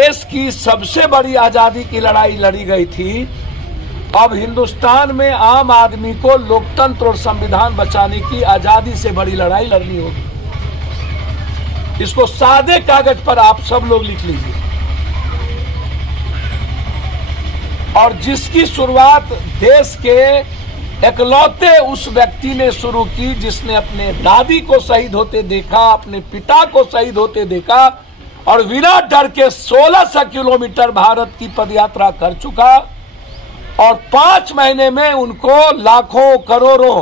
देश की सबसे बड़ी आजादी की लड़ाई लड़ी गई थी। अब हिंदुस्तान में आम आदमी को लोकतंत्र और संविधान बचाने की आजादी से बड़ी लड़ाई लड़नी होगी। इसको सादे कागज पर आप सब लोग लिख लीजिए। और जिसकी शुरुआत देश के एकलौते उस व्यक्ति ने शुरू की जिसने अपने दादी को शहीद होते देखा, अपने पिता को शहीद होते देखा और बिना डर के 1600 किलोमीटर भारत की पदयात्रा कर चुका और 5 महीने में उनको लाखों करोड़ों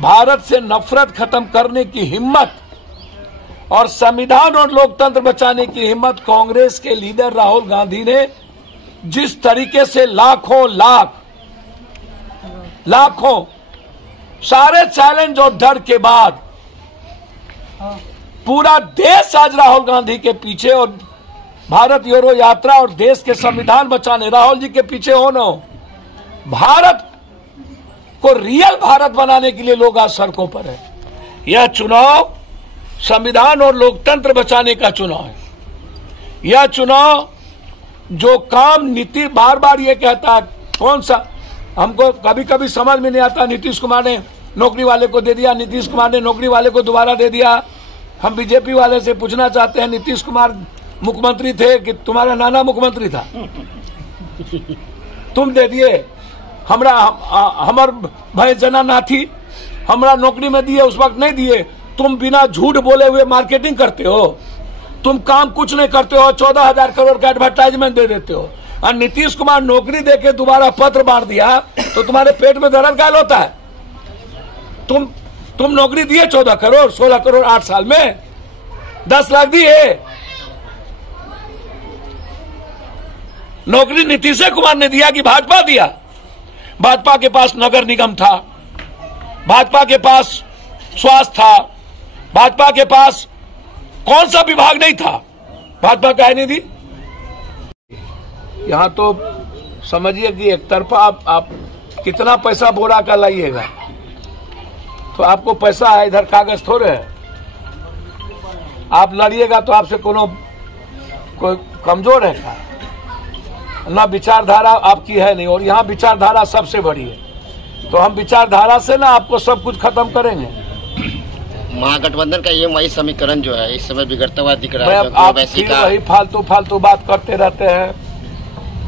भारत से नफरत खत्म करने की हिम्मत और संविधान और लोकतंत्र बचाने की हिम्मत कांग्रेस के लीडर राहुल गांधी ने जिस तरीके से लाखों सारे चैलेंज और डर के बाद पूरा देश आज राहुल गांधी के पीछे और भारत जोड़ो यात्रा और देश के संविधान बचाने राहुल जी के पीछे हो न हो, भारत को रियल भारत बनाने के लिए लोग आज सड़कों पर है। यह चुनाव संविधान और लोकतंत्र बचाने का चुनाव है। यह चुनाव जो काम नीतीश बार बार ये कहता है, कौन सा हमको कभी कभी समझ में नहीं आता। नीतीश कुमार ने नौकरी वाले को दे दिया, नीतीश कुमार ने नौकरी वाले को दोबारा दे दिया। हम बीजेपी वाले से पूछना चाहते हैं, नीतीश कुमार मुख्यमंत्री थे कि तुम्हारा नाना मुख्यमंत्री था? तुम दे दिए। हमार भाई जना ना थी, हमरा नौकरी में दिए, उस वक्त नहीं दिए। तुम बिना झूठ बोले हुए मार्केटिंग करते हो, तुम काम कुछ नहीं करते हो, 14,000 करोड़ का एडवर्टाइजमेंट दे देते हो। और नीतीश कुमार नौकरी देके दोबारा पत्र मार दिया तो तुम्हारे पेट में दर्द कायल होता है। तुम नौकरी दिए 14 करोड़ 16 करोड़ 8 साल में 10 लाख दिए। नौकरी नीतीश कुमार ने दिया कि भाजपा दिया? भाजपा के पास नगर निगम था, भाजपा के पास स्वास्थ्य था, भाजपा के पास कौन सा विभाग नहीं था? भाजपा काहे नहीं दी? यहां तो समझिए कि एक तरफा आप कितना पैसा बोरा का लाइएगा तो आपको पैसा है, इधर कागज थोड़े है। आप लड़िएगा तो आपसे कोई कमजोर है क्या? ना विचारधारा आपकी है नहीं, और यहाँ विचारधारा सबसे बड़ी है। तो हम विचारधारा से ना आपको सब कुछ खत्म करेंगे। महागठबंधन का ये वही समीकरण जो है इस समय बिगड़ता हुआ दिख रहा है। आप फिर वही फालतू बात करते रहते हैं।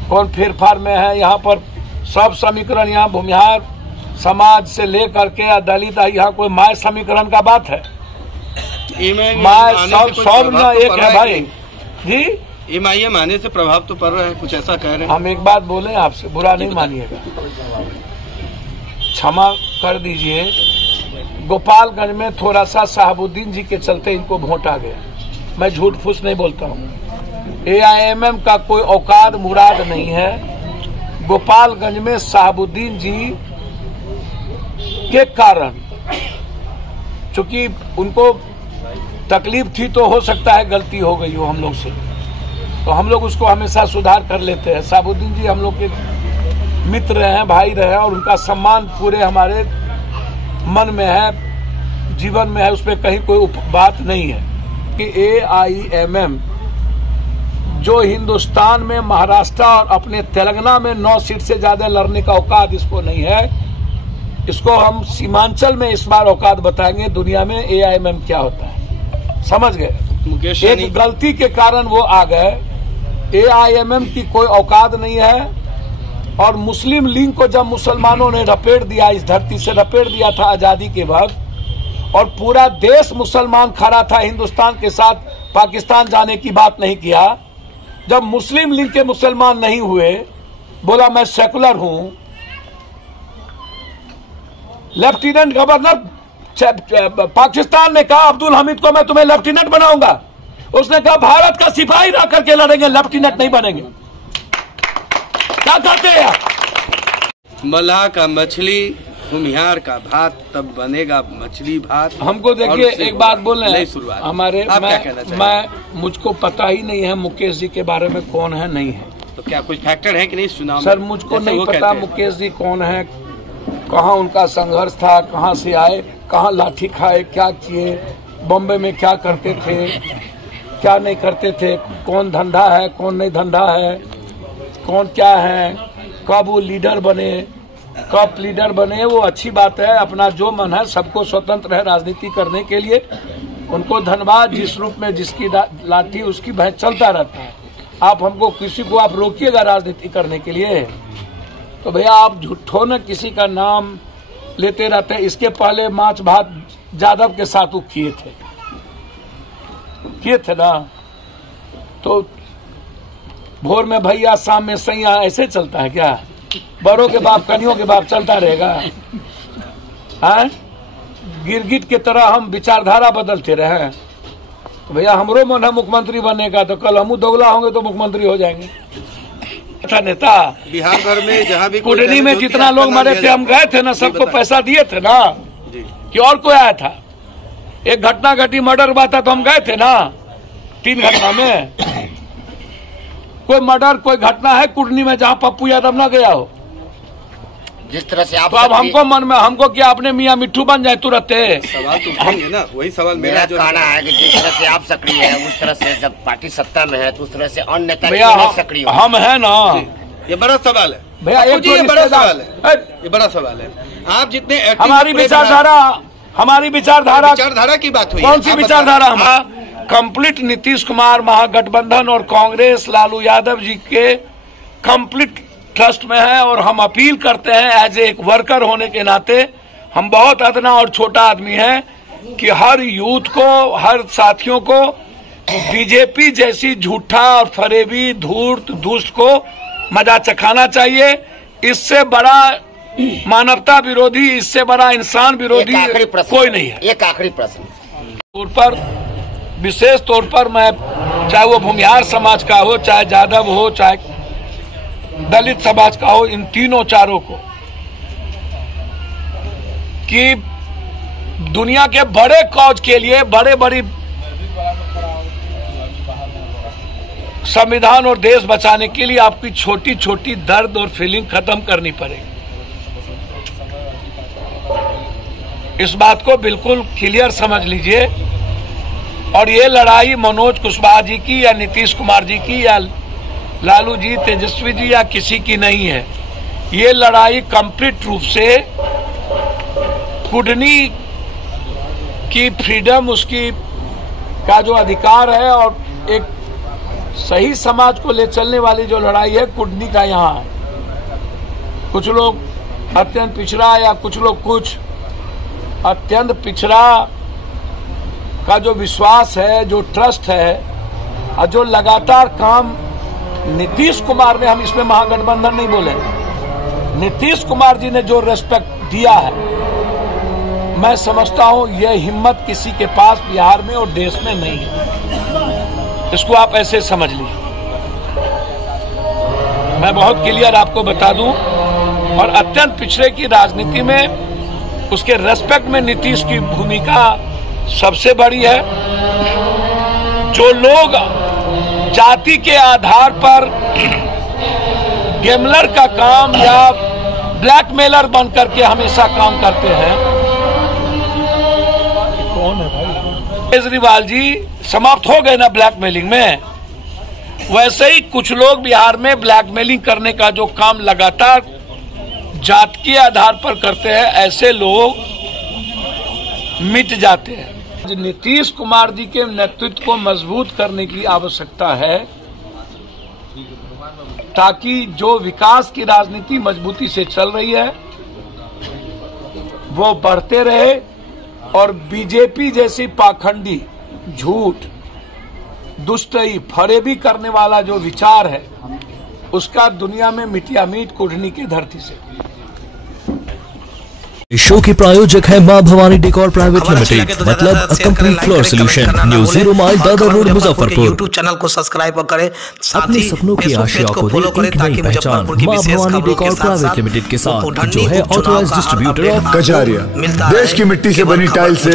कौन फेरफार में है? यहाँ पर सब समीकरण, यहाँ भूमिहार समाज से लेकर के दलित, यहाँ कोई माय समीकरण का बात है? माय सब ना एक है भाई जी। एमआईएम आने से प्रभाव तो पड़ रहा है, कुछ ऐसा कह रहे हैं। हम एक बात बोले आपसे, बुरा नहीं मानिएगा, क्षमा कर दीजिए। गोपालगंज में थोड़ा सा साहबुद्दीन जी के चलते इनको वोट आ गया। मैं झूठ फूस नहीं बोलता हूँ। एआईएमएम का कोई औकात मुराद नहीं है। गोपालगंज में साहबुद्दीन जी के कारण, चूंकि उनको तकलीफ थी तो हो सकता है गलती हो गई हो हम लोग से, तो हम लोग उसको हमेशा सुधार कर लेते हैं। साहबुद्दीन जी हम लोग के मित्र रहे, भाई रहे, और उनका सम्मान पूरे हमारे मन में है, जीवन में है, उसमें कहीं कोई बात नहीं है कि एआईएमएम जो हिंदुस्तान में महाराष्ट्र और अपने तेलंगाना में 9 सीट से ज्यादा लड़ने का औकात इसको नहीं है। इसको हम सीमांचल में इस बार औकात बताएंगे दुनिया में एआईएमएम क्या होता है। समझ गए? एक गलती के कारण वो आ गए। एआईएमएम की कोई औकात नहीं है। और मुस्लिम लीग को जब मुसलमानों ने लपेट दिया, इस धरती से लपेट दिया था आजादी के वक्त, और पूरा देश मुसलमान खड़ा था हिंदुस्तान के साथ, पाकिस्तान जाने की बात नहीं किया। जब मुस्लिम लीग के मुसलमान नहीं हुए, बोला मैं सेकुलर हूं, लेफ्टिनेंट गवर्नर पाकिस्तान ने कहा अब्दुल हमीद को मैं तुम्हें लेफ्टिनेंट बनाऊंगा। उसने कहा भारत का सिपाही रह करके लड़ेंगे, लेफ्टिनेंट नहीं बनेंगे। क्या कहते हैं आप? मल्लाह का मछली, भूमिहार का भात, तब बनेगा मछली भात। हमको देखिए एक बात बोले, हमारे मुझको पता ही नहीं है मुकेश जी के बारे में कौन है नहीं है। तो क्या कुछ फैक्टर है कि नहीं सुना? सर मुझको नहीं पता मुकेश जी कौन है, कहाँ उनका संघर्ष था, कहाँ से आए, कहाँ लाठी खाए, क्या किए, बॉम्बे में क्या करते थे, क्या नहीं करते थे, कौन धंधा है कौन नहीं धंधा है, कौन क्या है, कब वो लीडर बने, कब लीडर बने, वो अच्छी बात है। अपना जो मन है, सबको स्वतंत्र है राजनीति करने के लिए। उनको धन्यवाद, जिस रूप में जिसकी लाठी उसकी भैंस चलता रहता है। आप हमको किसी को आप रोकिएगा राजनीति करने के लिए तो भैया आप झूठों न किसी का नाम लेते रहते हैं। इसके पहले माछ भात यादव के साथ वो किए थे ना, तो भोर में भैया शाम में सैया, ऐसे चलता है क्या? बड़ों के बाप कनियों के बाप चलता रहेगा? हाँ, गिरगिट की तरह हम विचारधारा बदलते रहे। तो भैया हमरो मन है मुख्यमंत्री बनने का, तो कल हम दोगला होंगे तो मुख्यमंत्री हो जाएंगे। अच्छा नेता, बिहार भर में जहाँ भी कुटनी में जितना लोग मरे थे, हम गए थे ना, सबको पैसा दिए थे ना कि और कोई आया था? एक घटना घटी, मर्डर हुआ था तो हम गए थे ना। 3 घटना में कोई मर्डर कोई घटना है कुटनी में जहाँ पप्पू यादव ना गया हो? जिस तरह से आप तो अब हमको मन में हमको क्या अपने मियाँ मिट्ठू बन जाए तुरंत? सवाल तो उठाएंगे ना, वही सवाल मेरा कहना है कि जिस तरह से आप सक्रिय है, उस तरह से जब पार्टी सत्ता में है तो उस तरह से अन्य नेता भैया सक्रिय हम है ना। ये बड़ा सवाल है भैया, ये बड़ा सवाल है, ये बड़ा सवाल है। आप जितने हमारी विचारधारा की बात हुई, कौन सी विचारधारा? हमारा कंप्लीट नीतीश कुमार महागठबंधन और कांग्रेस लालू यादव जी के कंप्लीट ट्रस्ट में है। और हम अपील करते हैं एज एक वर्कर होने के नाते, हम बहुत अदना और छोटा आदमी है कि हर यूथ को, हर साथियों को बीजेपी जैसी झूठा और फरेबी धूर्त दुष्ट को मजा चखाना चाहिए। इससे बड़ा मानवता विरोधी, इससे बड़ा इंसान विरोधी कोई नहीं है। एक आखिरी प्रश्न तौर पर, विशेष तौर पर मैं, चाहे वो भूमिहार समाज का हो, चाहे यादव हो, चाहे दलित समाज का हो, इन तीनों चारों को कि दुनिया के बड़े कॉज के लिए, बड़ी संविधान और देश बचाने के लिए आपकी छोटी छोटी दर्द और फीलिंग खत्म करनी पड़ेगी। इस बात को बिल्कुल क्लियर समझ लीजिए। और ये लड़ाई मनोज कुशवाहा जी की या नीतीश कुमार जी की या लालू जी, तेजस्वी जी या किसी की नहीं है। ये लड़ाई कंप्लीट रूप से कुटनी की फ्रीडम, उसकी का जो अधिकार है और एक सही समाज को ले चलने वाली जो लड़ाई है, कुटनी का यहाँ है। कुछ लोग अत्यंत पिछड़ा या कुछ लोग कुछ अत्यंत पिछड़ा का जो विश्वास है, जो ट्रस्ट है और जो लगातार काम नीतीश कुमार ने, हम इसमें महागठबंधन नहीं बोले, नीतीश कुमार जी ने जो रेस्पेक्ट दिया है, मैं समझता हूं यह हिम्मत किसी के पास बिहार में और देश में नहीं है। इसको आप ऐसे समझ लीजिए। मैं बहुत क्लियर आपको बता दूं, और अत्यंत पिछड़े की राजनीति में उसके रेस्पेक्ट में नीतीश की भूमिका सबसे बड़ी है। जो लोग जाति के आधार पर गेमलर का काम या ब्लैकमेलर बन करके हमेशा काम करते हैं, कौन है भाई? केजरीवाल जी समाप्त हो गए ना ब्लैकमेलिंग में। वैसे ही कुछ लोग बिहार में ब्लैकमेलिंग करने का जो काम लगातार जात के आधार पर करते हैं, ऐसे लोग मिट जाते हैं। नीतीश कुमार जी के नेतृत्व को मजबूत करने की आवश्यकता है, ताकि जो विकास की राजनीति मजबूती से चल रही है वो बढ़ते रहे और बीजेपी जैसी पाखंडी, झूठ, दुष्टई, फरेबी करने वाला जो विचार है उसका दुनिया में मिटिया मीट कुटनी की धरती से। इस शो के प्रायोजक है मां भवानी डेकोर प्राइवेट लिमिटेड, मतलब a complete floor solution, new 0 mile Dadar road Muzaffarpur. YouTube channel को सब्सक्राइब करें, अपने सपनों की आशा को दे एक नई पहचान। मां भवानी डेकोर प्राइवेट लिमिटेड के साथ, जो है ऑथराइज्ड डिस्ट्रीब्यूटर ऑफ कजारिया। देश की मिट्टी से बनी टाइल से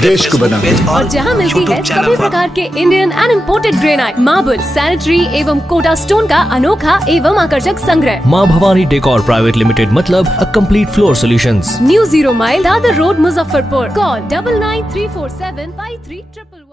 देश को बनाते हैं, और जहां मिलती है सभी प्रकार के Indian and imported granite, marble, sanitary एवं कोटा स्टोन का अनोखा एवं आकर्षक संग्रह। मां भवानी डेकोर प्राइवेट लिमिटेड, मतलब a complete floor solutions, new 0 mile Dadar road Muzaffarpur. Call 9934753111।